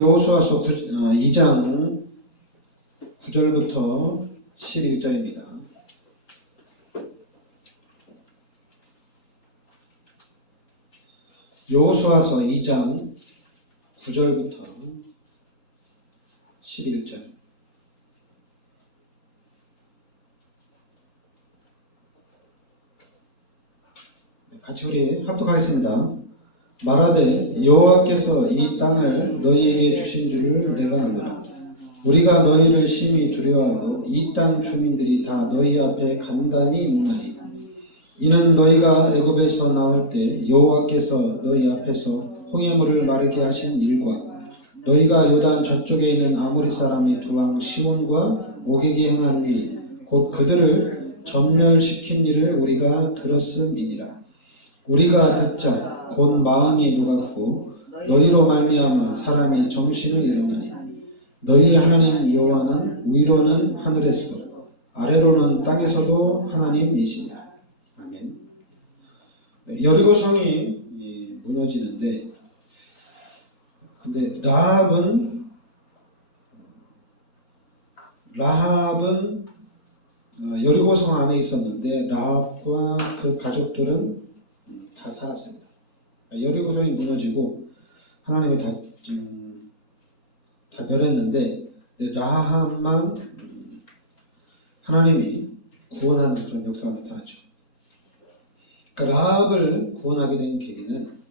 여호수아서 2장 9절부터 11절입니다. 여호수아서 2장 9절부터 11절. 같이 우리 합독하겠습니다. 말하되 여호와께서 이 땅을 너희에게 주신 줄을 내가 아노라. 우리가 너희를 심히 두려워하고 이 땅 주민들이 다 너희 앞에 간단히 묵나니 이는 너희가 애굽에서 나올 때 여호와께서 너희 앞에서 홍해물을 마르게 하신 일과 너희가 요단 저쪽에 있는 아모리 사람의 두 왕 시온과 오게게 행한 일 곧 그들을 전멸시킨 일을 우리가 들었음이니라. 우리가 듣자 곧 마음이 녹았고 너희로 말미암아 사람이 정신을 잃었나니 너희 하나님 여호와는 위로는 하늘에서도 아래로는 땅에서도 하나님이시니라. 아멘. 여리고성이 무너지는데 근데 라합은 여리고성 안에 있었는데 라합과 그 가족들은 다 살았습니다. 여리고성이 무너지고 하나님이 다 멸했는데 라합만 하나님이 구원하는 그런 역사가 나타나죠. 그러니까 라합을 구원하게 된 계기는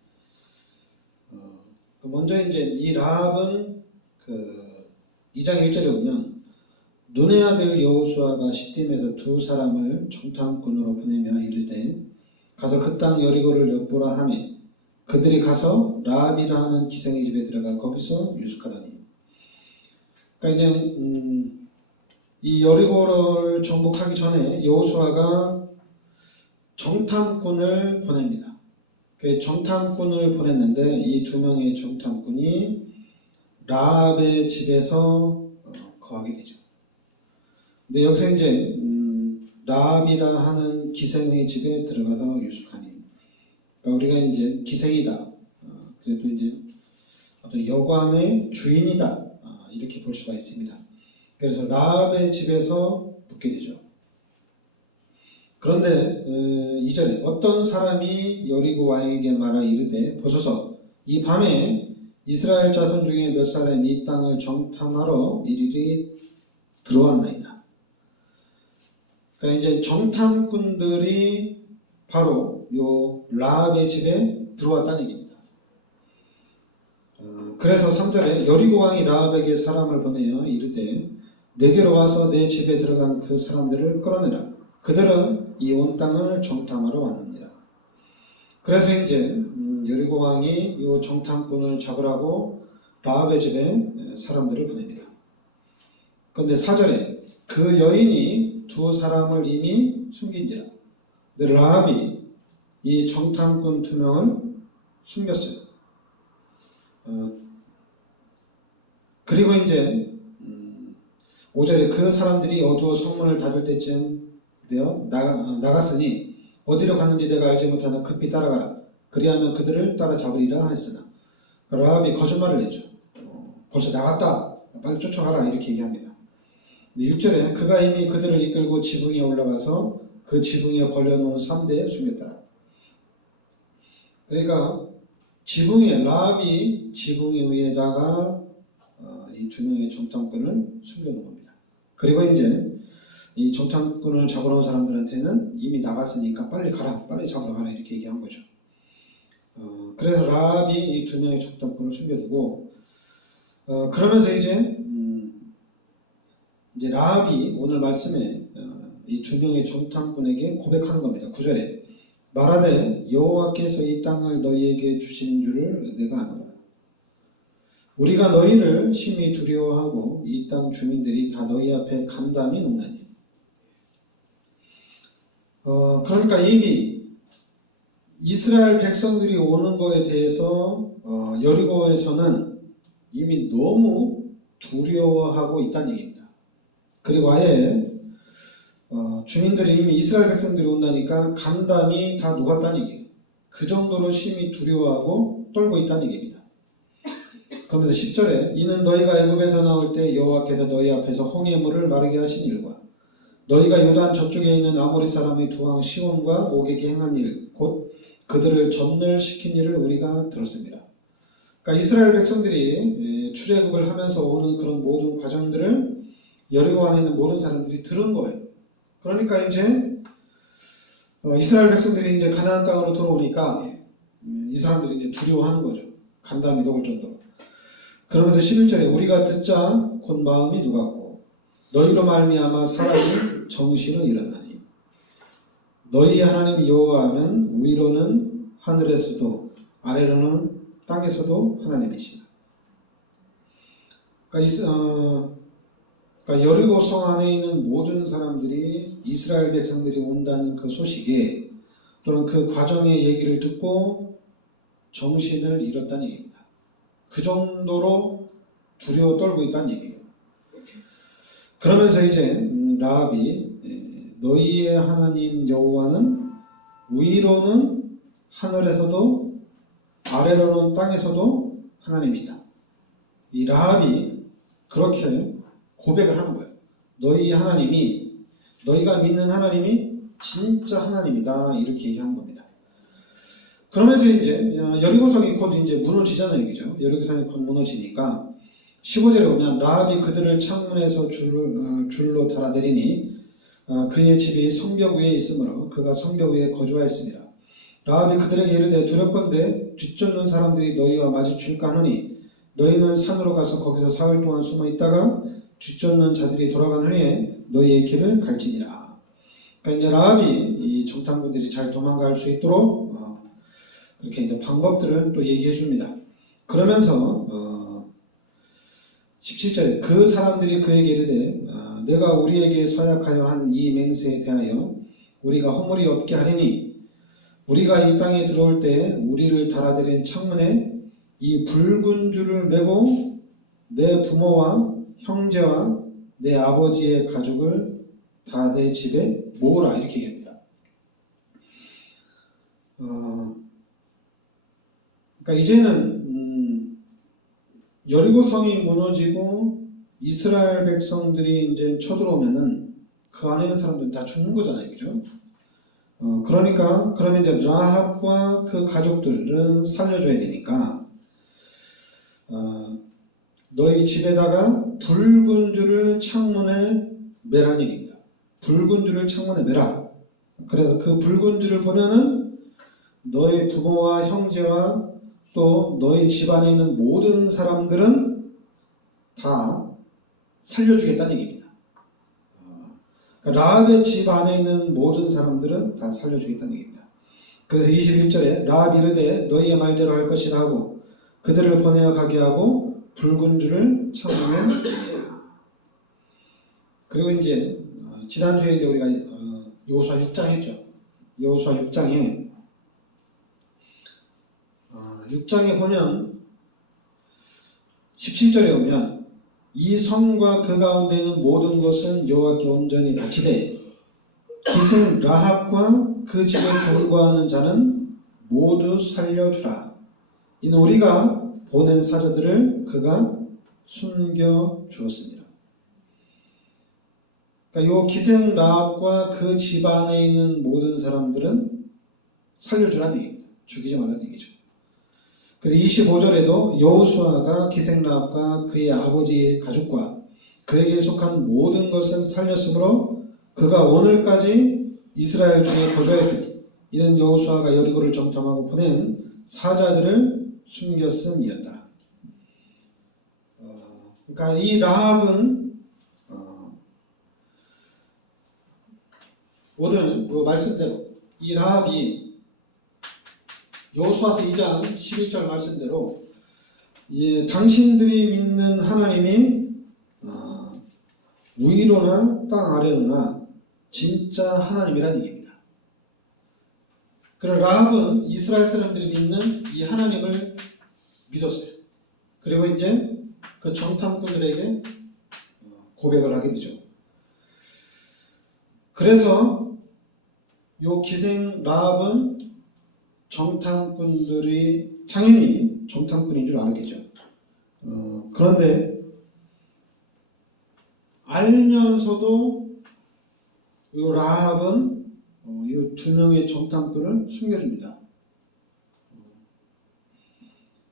먼저 이제 이 라합은 2장 1절에 보면 눈의 아들 여호수아가 시딤에서 두 사람을 정탐꾼으로 보내며 이르되 가서 그 땅 여리고를 엿보라 하매 그들이 가서 라합이라 하는 기생의 집에 들어가 거기서 유숙하더니. 그러니까 이제 이 여리고를 정복하기 전에 여호수아가 정탐꾼을 보냅니다. 그 정탐꾼을 보냈는데 이 두 명의 정탐꾼이 라합의 집에서 거하게 되죠. 근데 여기서 이제 라합이라 하는 기생의 집에 들어가서 유숙하니. 그러니까 우리가 이제 기생이다. 그래도 이제 어떤 여관의 주인이다. 이렇게 볼 수가 있습니다. 그래서 라합의 집에서 묵게 되죠. 그런데 2절에 어떤 사람이 여리고 왕에게 말하 이르되 보소서 이 밤에 이스라엘 자손 중에 몇 사람이 이 땅을 정탐하러 이리리 들어왔나이다. 그러니까 이제 정탐꾼들이 바로 요 라합의 집에 들어왔다는 얘기입니다. 그래서 3절에 여리고 왕이 라합에게 사람을 보내어 이르되 내게로 와서 내 집에 들어간 그 사람들을 끌어내라. 그들은 이 온 땅을 정탐하러 왔느니라. 그래서 이제 여리고 왕이 요 정탐꾼을 잡으라고 라합의 집에 사람들을 보냅니다. 그런데 4절에 그 여인이 두 사람을 이미 숨긴지라. 근데 라합이 이 정탐꾼 두 명을 숨겼어요. 그리고 이제 5절에 그 사람들이 어두워 성문을 닫을 때쯤 되어 나갔으니 어디로 갔는지 내가 알지 못하나 급히 따라가라. 그리하면 그들을 따라잡으리라 하였으나 라합이 거짓말을 했죠. 벌써 나갔다. 빨리 쫓아가라. 이렇게 얘기합니다. 6절에 그가 이미 그들을 이끌고 지붕에 올라가서 그 지붕에 벌려놓은 3대에 숨겼더라. 그러니까 라합이 지붕 위에다가 이 두 명의 정탐꾼을 숨겨놓은 겁니다. 그리고 이제 이 정탐꾼을 잡으러 온 사람들한테는 이미 나갔으니까 빨리 가라, 빨리 잡으러 가라 이렇게 얘기한 거죠. 그래서 라합이 이 두 명의 정탐꾼을 숨겨두고 그러면서 이제 라합이 오늘 말씀에 이 두 명의 정탐꾼에게 고백하는 겁니다. 9절에 말하되 여호와께서 이 땅을 너희에게 주신 줄을 내가 아노라. 우리가 너희를 심히 두려워하고 이 땅 주민들이 다 너희 앞에 간담이 높나니. 그러니까 이미 이스라엘 백성들이 오는 거에 대해서 여리고에서는 이미 너무 두려워하고 있다는 얘기입니다. 그리고 아예 주민들이 이미 이스라엘 백성들이 온다니까 간담이 다 녹았다는 얘기예요. 그 정도로 심히 두려워하고 떨고 있다는 얘기입니다. 그러면서 10절에 이는 너희가 애굽에서 나올 때 여호와께서 너희 앞에서 홍해 물을 마르게 하신 일과 너희가 요단 저쪽에 있는 아모리 사람의 두 왕 시온과 옥에게 행한 일 곧 그들을 전멸시킨 일을 우리가 들었습니다. 그러니까 이스라엘 백성들이 출애굽을 하면서 오는 그런 모든 과정들을 여리고 안에 있는 모든 사람들이 들은 거예요. 그러니까 이제 이스라엘 백성들이 이제 가나안 땅으로 들어오니까 이 사람들이 이제 두려워하는 거죠. 간담이 녹을 정도로. 그러면서 11절에 우리가 듣자 곧 마음이 녹았고 너희로 말미암아 사람이 정신을 잃었나니 너희 하나님 여호와는 위로는 하늘에서도 아래로는 땅에서도 하나님이시다. 그러니까 여리고 성 안에 있는 모든 사람들이 이스라엘 백성들이 온다는 그 소식에 또는 그 과정의 얘기를 듣고 정신을 잃었다는 얘기입니다. 그 정도로 두려워 떨고 있다는 얘기예요. 그러면서 이제 라합이 너희의 하나님 여호와는 위로는 하늘에서도 아래로는 땅에서도 하나님이시다. 이 라합이 그렇게 고백을 하는 거예요. 너희 하나님이 너희가 믿는 하나님이 진짜 하나님이다 이렇게 얘기한 겁니다. 그러면서 이제 여리고성이 곧 이제 무너지잖아요, 얘기죠. 여리고성이 곧 무너지니까 15절에 보면 라합이 그들을 창문에서 줄로 달아내리니 그의 집이 성벽 위에 있으므로 그가 성벽 위에 거주하였습니다. 라합이 그들에게 이르되 두렵건대 뒤쫓는 사람들이 너희와 마주칠까 하노니 너희는 산으로 가서 거기서 사흘 동안 숨어 있다가 뒤쫓는 자들이 돌아간 후에 너희의 길을 갈지니라. 그러니까 이제 라합이 이 정탐꾼들이 잘 도망갈 수 있도록 그렇게 이제 방법들을 또 얘기해 줍니다. 그러면서 17절에 그 사람들이 그에게 이르되 내가 우리에게 서약하여 한 이 맹세에 대하여 우리가 허물이 없게 하리니 우리가 이 땅에 들어올 때 우리를 달아들인 창문에 이 붉은 줄을 매고 내 부모와 형제와 내 아버지의 가족을 다 내 집에 모으라 이렇게 얘기합니다. 그러니까 이제는 여리고성이 무너지고 이스라엘 백성들이 이제 쳐들어오면은 그 안에 있는 사람들은 다 죽는 거잖아요, 그죠? 그러니까 그러면 이제 라합과 그 가족들은 살려줘야 되니까 너희 집에다가 붉은 줄을 창문에 매란 얘기입니다. 붉은 줄을 창문에 매라. 그래서 그 붉은 줄을 보면은 너희 부모와 형제와 또 너희 집안에 있는 모든 사람들은 다 살려주겠다는 얘기입니다. 라합의 집 안에 있는 모든 사람들은 다 살려주겠다는 얘기입니다. 그래서 21절에 라합 이르되 너희의 말대로 할 것이라 하고 그들을 보내어 가게 하고 붉은 줄을 창문에 매라. 그리고 이제 지난주에 이제 우리가 여호수아 6장 했죠. 여호수아 6장에 보면 17절에 보면 이 성과 그 가운데 있는 모든 것은 여호와께 온전히 바치되 기생 라합과 그 집에 동거하는 자는 모두 살려주라. 이는 우리가 보낸 사자들을 그가 숨겨 주었습니다. 그러니까 요 기생 라합과 그 집안에 있는 모든 사람들은 살려주라는 얘기입니다. 죽이지 말라는 얘기죠. 그래서 25절에도 여호수아가 기생 라합과 그의 아버지의 가족과 그에게 속한 모든 것을 살렸으므로 그가 오늘까지 이스라엘 중에 거주하였으니 이는 여호수아가 여리고를 정탐하고 보낸 사자들을 숨겼음이었다. 그러니까 이 라합은 오늘 그 말씀대로 이 라합이 여호수아서 2장 11절 말씀대로 당신들이 믿는 하나님이 위로나 땅 아래로나 진짜 하나님이라는 얘기입니다. 그리고 라합은 이스라엘 사람들이 믿는 이 하나님을 믿었어요. 그리고 이제 그 정탐꾼들에게 고백을 하게 되죠. 그래서 요 기생 라합은 정탐꾼들이 당연히 정탐꾼인 줄 알았겠죠. 그런데 알면서도 이 라합은 이 두 명의 정탐꾼을 숨겨줍니다.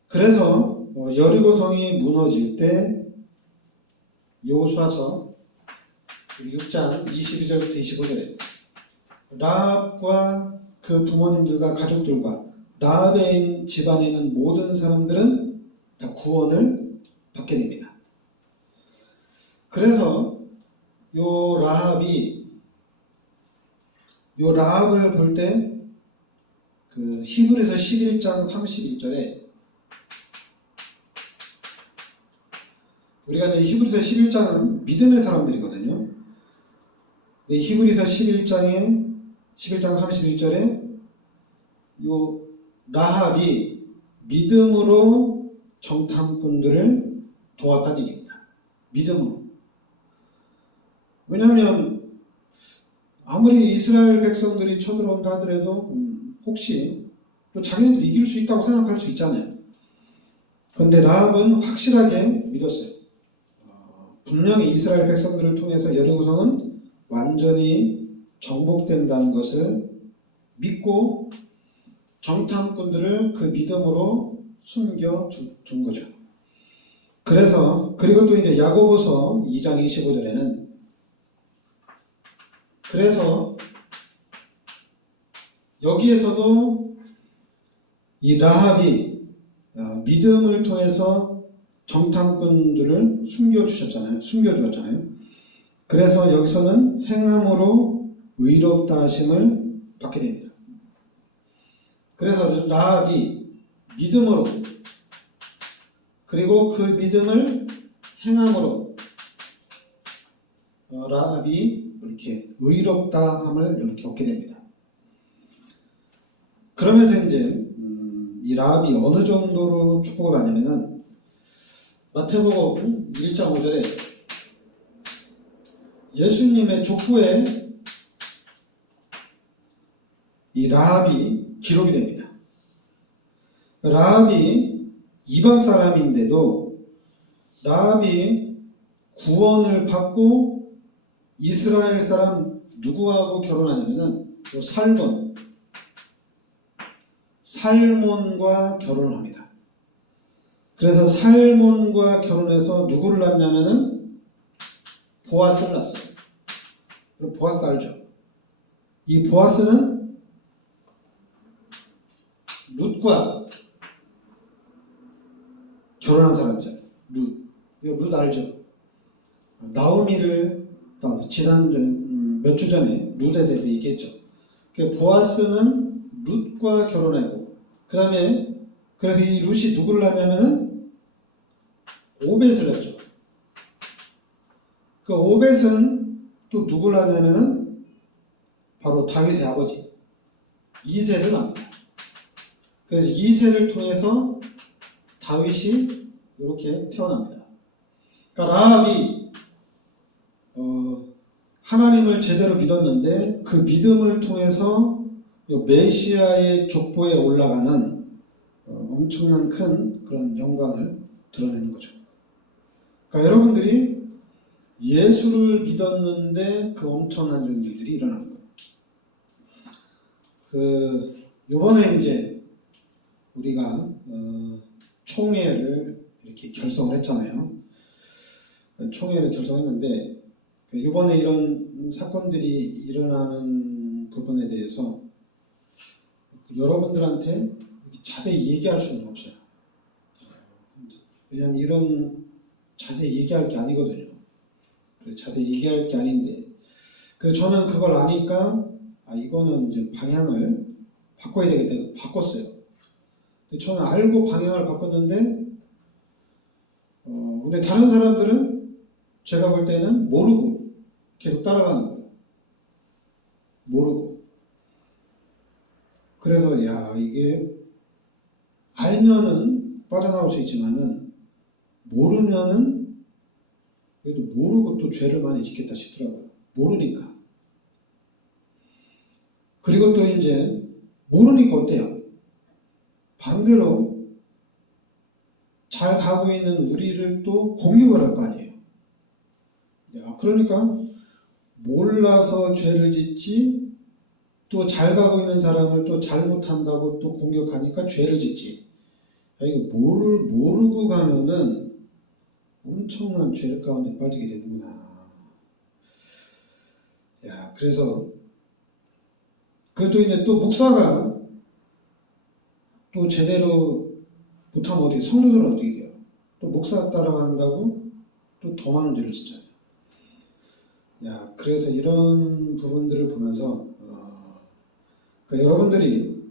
그래서 여리고성이 무너질 때 여호수아서 6장 22절부터 25절에 라합과 그 부모님들과 가족들과 라합의 집안에 있는 모든 사람들은 다 구원을 받게 됩니다. 그래서 요 라합을 볼 때 그 히브리서 11장 31절에 우리가 히브리서 11장은 믿음의 사람들이거든요. 히브리서 11장 31절에 요 라합이 믿음으로 정탐꾼들을 도왔다는 얘기입니다. 믿음으로. 왜냐하면 아무리 이스라엘 백성들이 쳐들어온다 하더라도 혹시 또 자기네들이 이길 수 있다고 생각할 수 있잖아요. 그런데 라합은 확실하게 믿었어요. 분명히 이스라엘 백성들을 통해서 여리고성은 완전히 정복된다는 것을 믿고 정탐꾼들을 그 믿음으로 숨겨준 거죠. 그리고 또 이제 야고보서 2장 25절에는 그래서 여기에서도 이 라합이 믿음을 통해서 정탐꾼들을 숨겨주었잖아요. 그래서 여기서는 행함으로 의롭다 하심을 받게 됩니다. 그래서 라합이 믿음으로 그리고 그 믿음을 행함으로 라합이 이렇게 의롭다함을 이렇게 얻게 됩니다. 그러면서 이제 이 라합이 어느 정도로 축복을 받냐면은 마태복음 1장 5절에 예수님의 족보에 이 라합이 기록이 됩니다. 라합이 이방 사람인데도 라합이 구원을 받고 이스라엘 사람 누구하고 결혼하냐면은 살몬과 결혼을 합니다. 그래서 살몬과 결혼해서 누구를 낳냐면은 보아스를 낳았어요. 그럼 보아스 알죠? 이 보아스는 룻과 결혼한 사람이잖아요. 룻 알죠? 나오미를 지난 몇 주 전에 룻에 대해서 얘기했죠. 보아스는 룻과 결혼하고 그 다음에 그래서 이 룻이 누구를 낳냐면은 오벳을 낳죠. 그 오벳은 또 누구를 낳냐면은 바로 다윗의 아버지 이새를 낳습니다. 그래서 이새를 통해서 다윗이 이렇게 태어납니다. 그러니까 라합이 하나님을 제대로 믿었는데 그 믿음을 통해서 메시아의 족보에 올라가는 엄청난 큰 그런 영광을 드러내는 거죠. 그러니까 여러분들이 예수를 믿었는데 그 엄청난 이런 일들이 일어나는 거예요. 요번에 이제 우리가 총회를 이렇게 결성을 했잖아요. 총회를 결성했는데 이번에 이런 사건들이 일어나는 부분에 대해서 여러분들한테 자세히 얘기할 수는 없어요. 왜냐하면 이런 자세히 얘기할 게 아니거든요. 자세히 얘기할 게 아닌데 그래서 저는 그걸 아니까 이거는 이제 방향을 바꿔야 되겠다 해서 바꿨어요. 근데 저는 알고 방향을 바꿨는데 근데 다른 사람들은 제가 볼 때는 모르고 계속 따라가는 거예요. 모르고. 그래서 이게 알면은 빠져나올 수 있지만은 모르면은 그래도 모르고 또 죄를 많이 짓겠다 싶더라고요. 모르니까. 그리고 또 이제 모르니까 어때요? 반대로 잘 가고 있는 우리를 또 공격을 할 거 아니에요. 야, 그러니까 몰라서 죄를 짓지, 또 잘 가고 있는 사람을 또 잘못한다고 또 공격하니까 죄를 짓지. 야, 이거 모르고 가면은 엄청난 죄 가운데 빠지게 되는구나. 야, 그래서 그래도 이제 또 목사가 또 제대로 못하면 어떻게, 성도들은 어떻게 돼요? 또 목사 따라간다고 또 더 많은 죄를 짓잖아요. 야, 그래서 이런 부분들을 보면서 그러니까 여러분들이,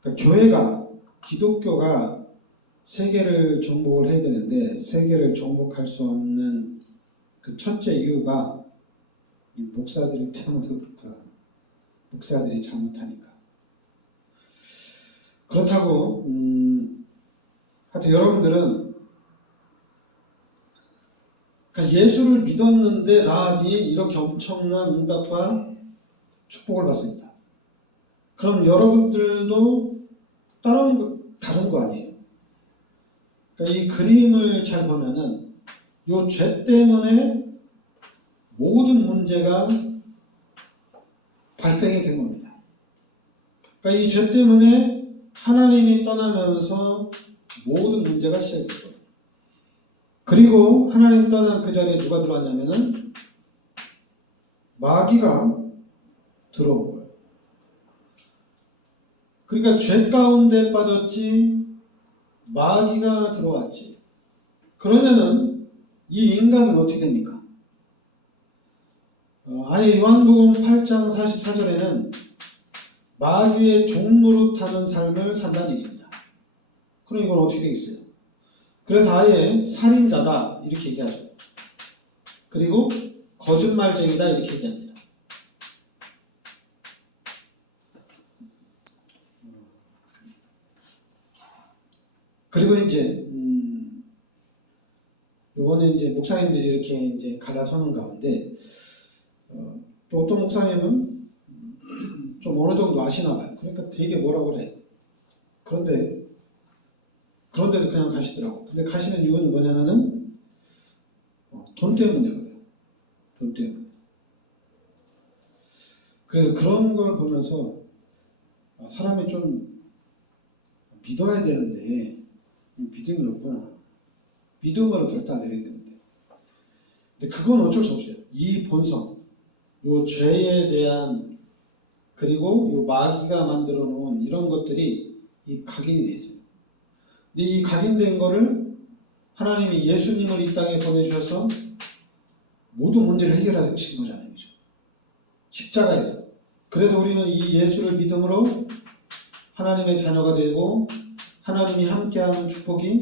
그러니까 교회가, 기독교가 세계를 정복을 해야 되는데 세계를 정복할 수 없는 그 첫째 이유가 이 목사들이 때문에 그럴까? 목사들이 잘못하니까. 그렇다고 하여튼 여러분들은 그러니까 예수를 믿었는데 라합이 이렇게 엄청난 응답과 축복을 받습니다. 그럼 여러분들도 다른 거 아니에요? 그러니까 이 그림을 잘 보면은 요 죄 때문에 모든 문제가 발생이 된 겁니다. 그러니까 이 죄 때문에 하나님이 떠나면서 모든 문제가 시작된 거예요. 그리고 하나님 떠난 그 자리에 누가 들어왔냐면은 마귀가 들어온 거예요. 그러니까 죄 가운데 빠졌지 마귀가 들어왔지. 그러면은 이 인간은 어떻게 됩니까? 아예 요한복음 8장 44절에는 마귀의 종노릇하는 삶을 산다는 얘기입니다. 그럼 이건 어떻게 되겠어요? 그래서 아예 살인자다 이렇게 얘기하죠. 그리고 거짓말쟁이다 이렇게 얘기합니다. 그리고 이제 요거는 이제 목사님들이 이렇게 이제 갈라서는 가운데 또 어떤 목사님은 좀 어느 정도 아시나 봐요. 그러니까 되게 뭐라고 그래. 그런데도 그냥 가시더라고. 근데 가시는 이유는 뭐냐면은 돈 때문에 그래요. 돈 때문에. 그래서 그런 걸 보면서 사람이 좀 믿어야 되는데 믿음이 없구나. 믿음으로 결단 내려야 되는데. 근데 그건 어쩔 수 없어요. 이 본성, 요 죄에 대한, 그리고 요 마귀가 만들어 놓은 이런 것들이 이 각인이 돼 있어요. 근데 이 각인된 거를 하나님이 예수님을 이 땅에 보내주셔서 모든 문제를 해결하신 거잖아요. 그죠? 십자가에서. 그래서 우리는 이 예수를 믿음으로 하나님의 자녀가 되고 하나님이 함께하는 축복이,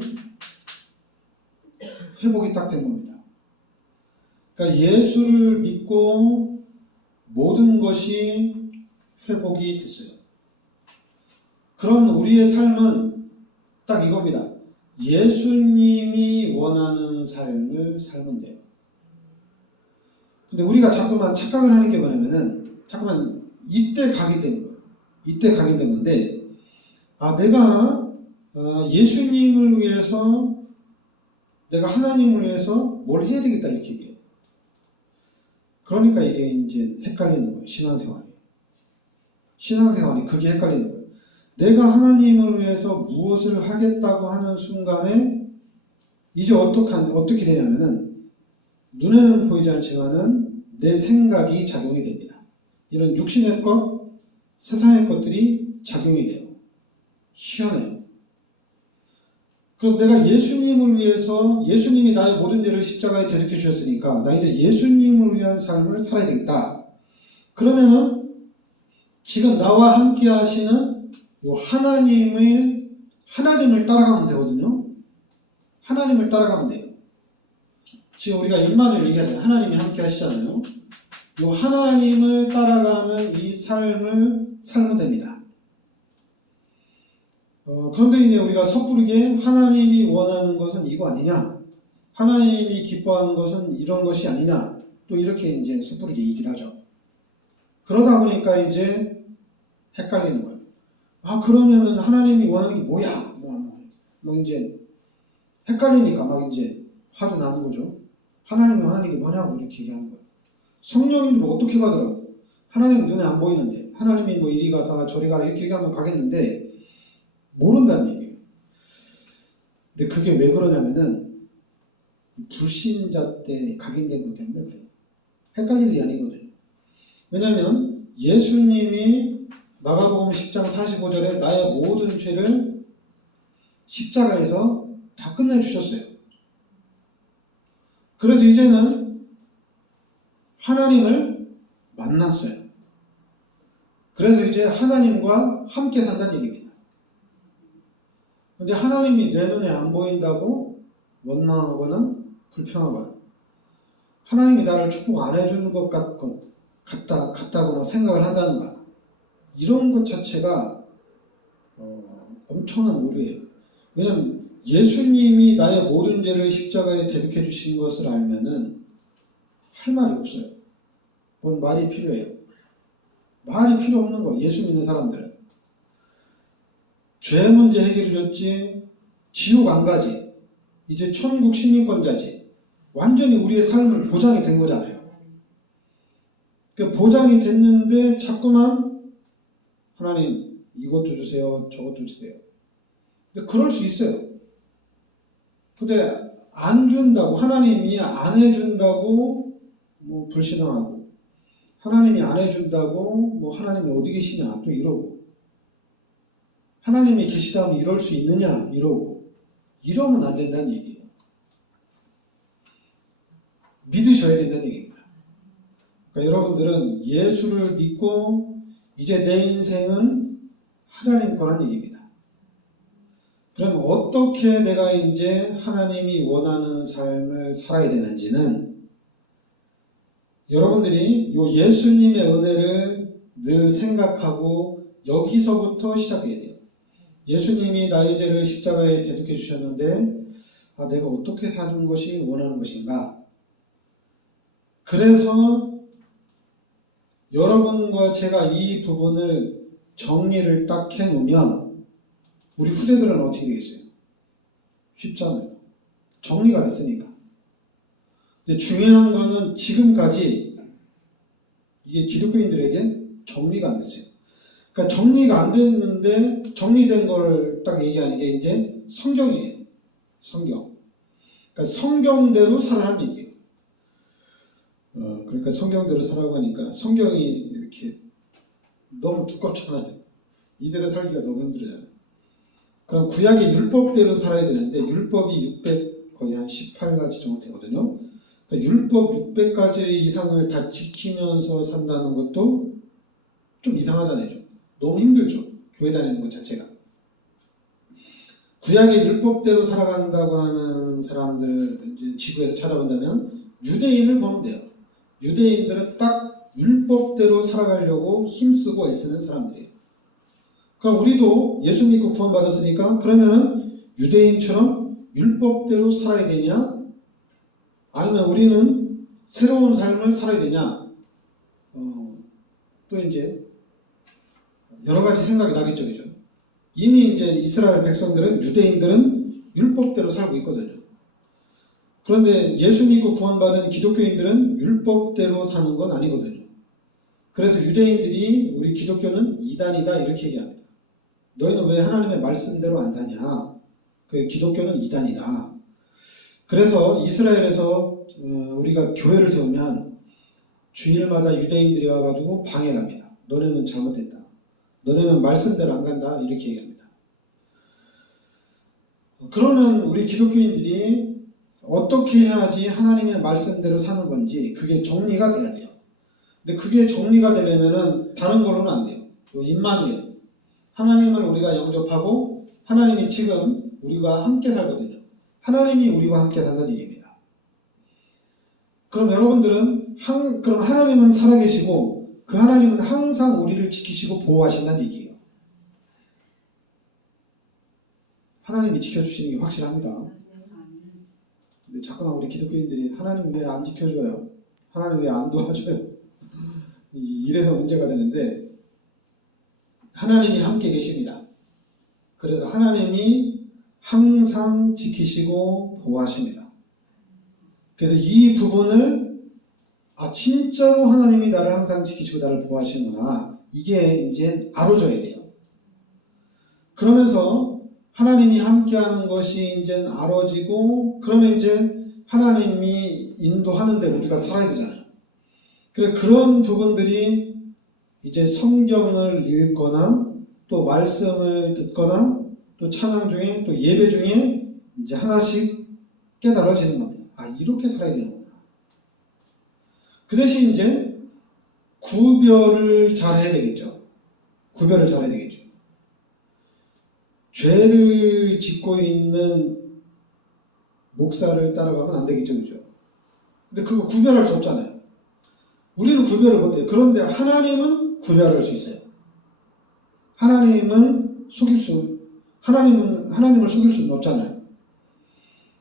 회복이 딱 된 겁니다. 그러니까 예수를 믿고 모든 것이 회복이 됐어요. 그럼 우리의 삶은 딱 이겁니다. 예수님이 원하는 삶을 살면 돼요. 근데 우리가 자꾸만 착각을 하는 게 뭐냐면은 자꾸만 이때 각인된 거예요. 이때 각인된 건데 내가 예수님을 위해서, 내가 하나님을 위해서 뭘 해야 되겠다 이렇게 얘기해요. 그러니까 이게 이제 헷갈리는 거예요. 신앙생활이 그게 헷갈리는 거예요. 내가 하나님을 위해서 무엇을 하겠다고 하는 순간에 이제 어떻게 되냐면은 눈에는 보이지 않지만은 내 생각이 작용이 됩니다. 이런 육신의 것, 세상의 것들이 작용이 돼요. 희한해요. 그럼 내가 예수님을 위해서, 예수님이 나의 모든 죄를 십자가에 대속해 주셨으니까 나 이제 예수님을 위한 삶을 살아야 되겠다. 그러면은 지금 나와 함께 하시는 요 하나님을 따라가면 되거든요. 하나님을 따라가면 돼요. 지금 우리가 임마누엘 얘기하잖아요. 하나님이 함께 하시잖아요. 요 하나님을 따라가는 이 삶을 살면 됩니다. 그런데 이제 우리가 섣부르게 하나님이 원하는 것은 이거 아니냐, 하나님이 기뻐하는 것은 이런 것이 아니냐, 또 이렇게 이제 섣부르게 얘기를 하죠. 그러다 보니까 이제 헷갈리는 거예요. 그러면은 하나님이 원하는 게 뭐야? 뭐 이제 헷갈리니까 막 이제 화도 나는 거죠. 하나님이 뭐냐고 이렇게 얘기하는 거예요. 성령님들 어떻게 가더라고. 하나님 눈에 안 보이는데 하나님이 뭐 이리 가서 저리 가라 이렇게 얘기하면 가겠는데 모른다는 얘기예요. 근데 그게 왜 그러냐면은 불신자 때 각인된 것 때문에 그래요. 헷갈릴 일이 아니거든요. 왜냐하면 예수님이 마가복음 10장 45절에 나의 모든 죄를 십자가에서 다 끝내주셨어요. 그래서 이제는 하나님을 만났어요. 그래서 이제 하나님과 함께 산다는 얘기입니다. 근데 하나님이 내 눈에 안 보인다고 원망하거나 불평하거나 하나님이 나를 축복 안 해주는 것 같다거나 생각을 한다는가 이런 것 자체가 엄청난 오류예요. 왜냐하면 예수님이 나의 모든 죄를 십자가에 대속해 주신 것을 알면은 할 말이 없어요. 뭔 말이 필요해요. 말이 필요 없는 거. 예수 믿는 사람들은 죄 문제 해결해 줬지 지옥 안 가지 이제 천국 시민권자지 완전히 우리의 삶은 보장이 된 거잖아요. 그러니까 보장이 됐는데 자꾸만 하나님 이것도 주세요 저것도 주세요. 근데 그럴 수 있어요. 근데 안 준다고 하나님이 안 해준다고 뭐 불신앙하고 하나님이 안 해준다고 뭐 하나님이 어디 계시냐 또 이러고 하나님이 계시다면 이럴 수 있느냐 이러고 이러면 안 된다는 얘기예요. 믿으셔야 된다는 얘기입니다. 그러니까 여러분들은 예수를 믿고 이제 내 인생은 하나님 거란 얘기입니다. 그럼 어떻게 내가 이제 하나님이 원하는 삶을 살아야 되는지는 여러분들이 요 예수님의 은혜를 늘 생각하고 여기서부터 시작해야 돼요. 예수님이 나의 죄를 십자가에 대속해 주셨는데 내가 어떻게 사는 것이 원하는 것인가? 그래서 여러분과 제가 이 부분을 정리를 딱 해놓으면 우리 후대들은 어떻게 되겠어요? 쉽잖아요. 정리가 됐으니까. 근데 중요한 거는 지금까지 이게 기독교인들에게 정리가 안 됐어요. 그러니까 정리가 안 됐는데 정리된 걸 딱 얘기하는 게 이제 성경이에요. 성경. 그러니까 성경대로 살아라는 얘기예요. 그러니까 성경대로 살아가고 하니까 성경이 이렇게 너무 두껍잖아요. 이대로 살기가 너무 힘들어요. 그럼 구약의 율법대로 살아야 되는데 율법이 600 거의 한 18가지 정도 되거든요. 그러니까 율법 600가지 이상을 다 지키면서 산다는 것도 좀 이상하잖아요. 좀. 너무 힘들죠. 교회 다니는 것 자체가. 구약의 율법대로 살아간다고 하는 사람들 이제 지구에서 찾아본다면 유대인을 보면 돼요. 유대인들은 딱 율법대로 살아가려고 힘쓰고 애쓰는 사람들이에요. 그러니까 우리도 예수 믿고 구원받았으니까 그러면 유대인처럼 율법대로 살아야 되냐? 아니면 우리는 새로운 삶을 살아야 되냐? 또 이제 여러 가지 생각이 나겠죠, 그죠? 이미 이제 이스라엘 백성들은 유대인들은 율법대로 살고 있거든요. 그런데 예수 믿고 구원받은 기독교인들은 율법대로 사는 건 아니거든요. 그래서 유대인들이 우리 기독교는 이단이다 이렇게 얘기합니다. 너희는 왜 하나님의 말씀대로 안 사냐? 그 기독교는 이단이다. 그래서 이스라엘에서 우리가 교회를 세우면 주일마다 유대인들이 와가지고 방해를 합니다. 너네는 잘못됐다. 너네는 말씀대로 안 간다. 이렇게 얘기합니다. 그러면 우리 기독교인들이 어떻게 해야지 하나님의 말씀대로 사는 건지 그게 정리가 돼야 돼요. 근데 그게 정리가 되려면은 다른 걸로는 안 돼요. 임마누엘. 하나님을 우리가 영접하고 하나님이 지금 우리가 함께 살거든요. 하나님이 우리와 함께 산다는 얘기입니다. 그럼 여러분들은 그럼 하나님은 살아계시고 그 하나님은 항상 우리를 지키시고 보호하신다는 얘기예요. 하나님이 지켜주시는 게 확실합니다. 근데 자꾸만 우리 기독교인들이 하나님 왜 안 지켜줘요? 하나님 왜 안 도와줘요? 이래서 문제가 되는데 하나님이 함께 계십니다. 그래서 하나님이 항상 지키시고 보호하십니다. 그래서 이 부분을 진짜로 하나님이 나를 항상 지키시고 나를 보호하시는구나. 이게 이제 알아줘야 돼요. 그러면서 하나님이 함께하는 것이 이제 알아지고 그러면 이제 하나님이 인도하는데 우리가 살아야 되잖아요. 그런 부분들이 이제 성경을 읽거나 또 말씀을 듣거나 또 찬양 중에 또 예배 중에 이제 하나씩 깨달아지는 겁니다. 이렇게 살아야 되는구나. 그 대신 이제 구별을 잘 해야 되겠죠. 구별을 잘 해야 되겠죠. 죄를 짓고 있는 목사를 따라가면 안 되겠죠. 그죠? 근데 그거 구별할 수 없잖아요. 우리는 구별을 못해요. 그런데 하나님은 구별할 수 있어요. 하나님을 속일 수는 없잖아요.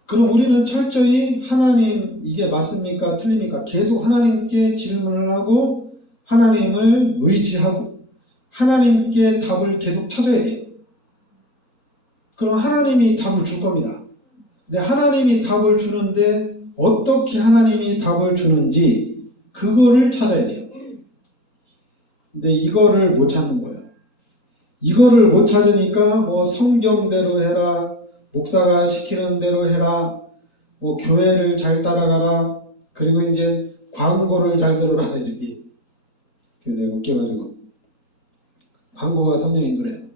그럼 우리는 철저히 하나님 이게 맞습니까? 틀립니까? 계속 하나님께 질문을 하고 하나님을 의지하고 하나님께 답을 계속 찾아야 돼요. 그럼 하나님이 답을 줄 겁니다. 근데 하나님이 답을 주는데 어떻게 하나님이 답을 주는지 그거를 찾아야 돼요. 근데 이거를 못 찾는 거예요. 이거를 못 찾으니까 뭐 성경대로 해라, 목사가 시키는 대로 해라, 뭐 교회를 잘 따라가라, 그리고 이제 광고를 잘 들어라 이렇게. 내가 웃겨가지고 광고가 성령 인도래요.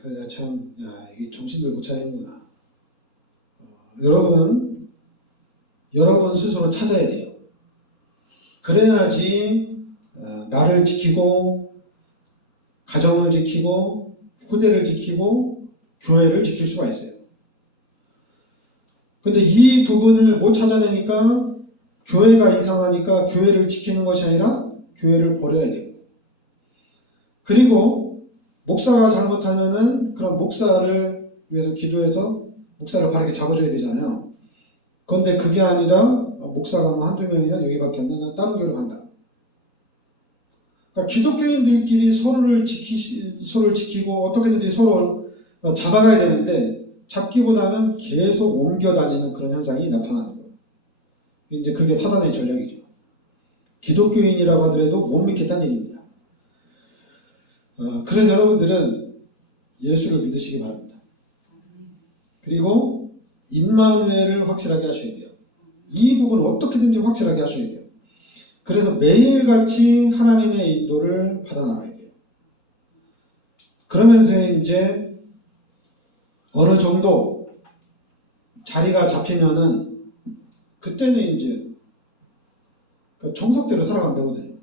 그래서 참 이게 정신들 못 차리는구나. 여러분 스스로 찾아야 돼요. 그래야지 나를 지키고 가정을 지키고 후대를 지키고 교회를 지킬 수가 있어요. 근데 이 부분을 못 찾아내니까 교회가 이상하니까 교회를 지키는 것이 아니라 교회를 버려야 되고, 그리고 목사가 잘못하면은 그런 목사를 위해서 기도해서 목사를 바르게 잡아줘야 되잖아요. 그런데 그게 아니라 목사가 뭐 한두 명이나 여기밖에 없나, 난 다른 교회로 간다. 그러니까 기독교인들끼리 서로를 지키고 어떻게든지 서로 잡아가야 되는데 잡기보다는 계속 옮겨 다니는 그런 현상이 나타나는 거예요. 이제 그게 사단의 전략이죠. 기독교인이라고 하더라도 못 믿겠다는 얘기입니다. 그래서 여러분들은 예수를 믿으시기 바랍니다. 그리고 임마누엘을 확실하게 하셔야 돼요. 이 부분을 어떻게든지 확실하게 하셔야 돼요. 그래서 매일같이 하나님의 인도를 받아나가야 돼요. 그러면서 이제 어느 정도 자리가 잡히면은 그때는 이제 정석대로 살아가면 되거든요.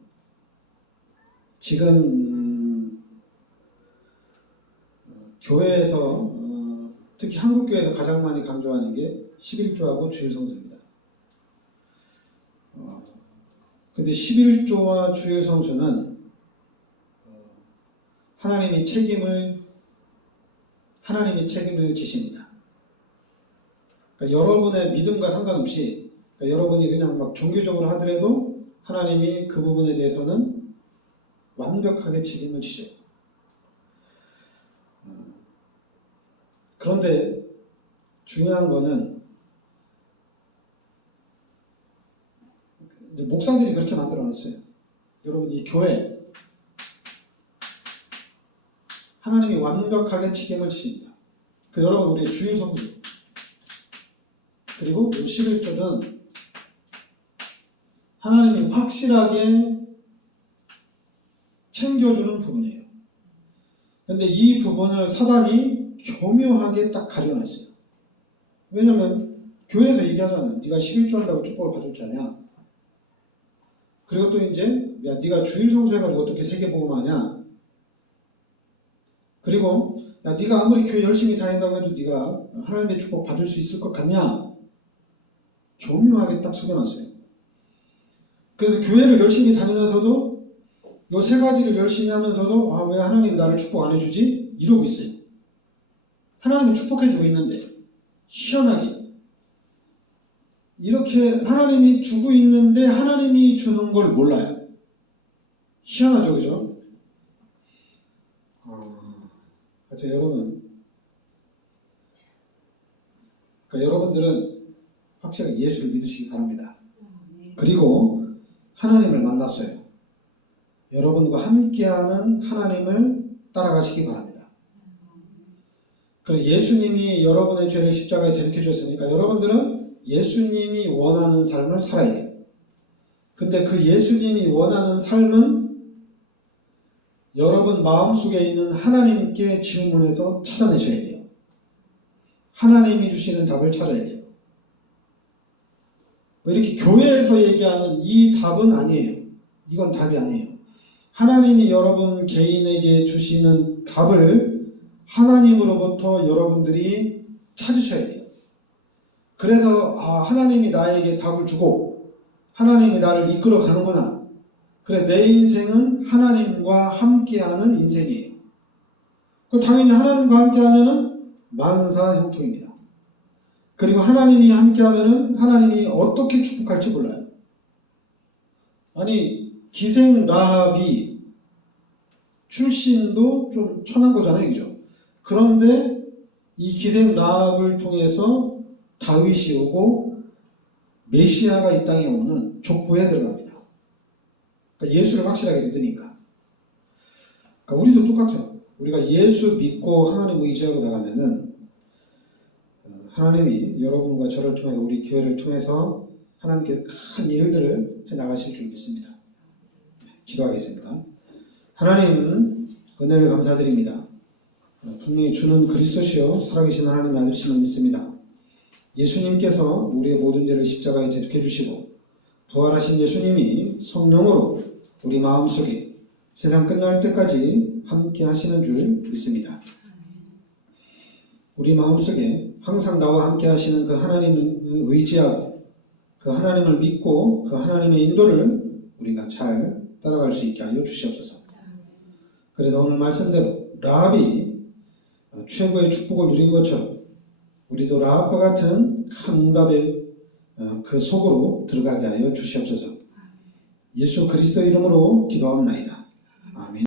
지금 교회에서 특히 한국교회에서 가장 많이 강조하는 게 11조하고 주일성수입니다. 근데 11조와 주일성수는 하나님이 책임을 지십니다. 그러니까 여러분의 믿음과 상관없이, 그러니까 여러분이 그냥 막 종교적으로 하더라도 하나님이 그 부분에 대해서는 완벽하게 책임을 지셔요. 그런데 중요한 거는 목사들이 그렇게 만들어놨어요. 여러분, 이 교회 하나님이 완벽하게 책임을 지십니다. 여러분, 우리의 주일 성수 그리고 11조는 하나님이 확실하게 챙겨주는 부분이에요. 근데 이 부분을 사단이 교묘하게 딱 가려놨어요. 왜냐면 교회에서 얘기하잖아요. 네가 11조 한다고 축복을 받을 줄 아냐. 그리고 또 이제 야, 네가 주일 성수해가지고 어떻게 세계복음하냐. 그리고 야, 네가 아무리 교회 열심히 다닌다고 해도 네가 하나님의 축복 받을 수 있을 것 같냐. 교묘하게 딱 속여놨어요. 그래서 교회를 열심히 다니면서도 요 세 가지를 열심히 하면서도 왜 하나님 나를 축복 안 해주지? 이러고 있어요. 하나님이 축복해주고 있는데 희한하게 이렇게 하나님이 주고 있는데 하나님이 주는 걸 몰라요. 희한하죠, 그죠? 여러분, 그러니까 여러분들은 확실하게 예수를 믿으시기 바랍니다. 그리고 하나님을 만났어요. 여러분과 함께하는 하나님을 따라가시기 바랍니다. 그리고 예수님이 여러분의 죄를 십자가에 대속해 주셨으니까 여러분들은 예수님이 원하는 삶을 살아야 돼요. 근데 그 예수님이 원하는 삶은 여러분 마음속에 있는 하나님께 질문해서 찾아내셔야 돼요. 하나님이 주시는 답을 찾아야 돼요. 이렇게 교회에서 얘기하는 이 답은 아니에요. 이건 답이 아니에요. 하나님이 여러분 개인에게 주시는 답을 하나님으로부터 여러분들이 찾으셔야 돼요. 그래서 하나님이 나에게 답을 주고 하나님이 나를 이끌어 가는구나. 그래, 내 인생은 하나님과 함께하는 인생이에요. 당연히 하나님과 함께하면은 만사형통입니다. 그리고 하나님이 함께하면은 하나님이 어떻게 축복할지 몰라요. 아니, 기생 라합이 출신도 좀 천한 거잖아요, 그죠? 그런데 이 기생 라합을 통해서 다윗이 오고 메시아가 이 땅에 오는 족보에 들어갑니다. 그러니까 예수를 확실하게 믿으니까. 그러니까 우리도 똑같아요. 우리가 예수 믿고 하나님 의지하고 나가면은 하나님이 여러분과 저를 통해서 우리 교회를 통해서 하나님께 큰 일들을 해 나가실 줄 믿습니다. 기도하겠습니다. 하나님, 은혜를 감사드립니다. 분명히 주는 그리스도시요 살아계신 하나님의 아들이심을 믿습니다. 예수님께서 우리의 모든 죄를 십자가에 대속해 주시고 부활하신 예수님이 성령으로 우리 마음속에 세상 끝날 때까지 함께 하시는 줄 믿습니다. 우리 마음속에 항상 나와 함께 하시는 그 하나님을 의지하고 그 하나님을 믿고 그 하나님의 인도를 우리가 잘 따라갈 수 있게 하여 주시옵소서. 그래서 오늘 말씀대로 라합이 최고의 축복을 누린 것처럼 우리도 라합과 같은 큰 응답의 그 속으로 들어가게 하여 주시옵소서. 예수 그리스도 이름으로 기도합나이다. 아멘.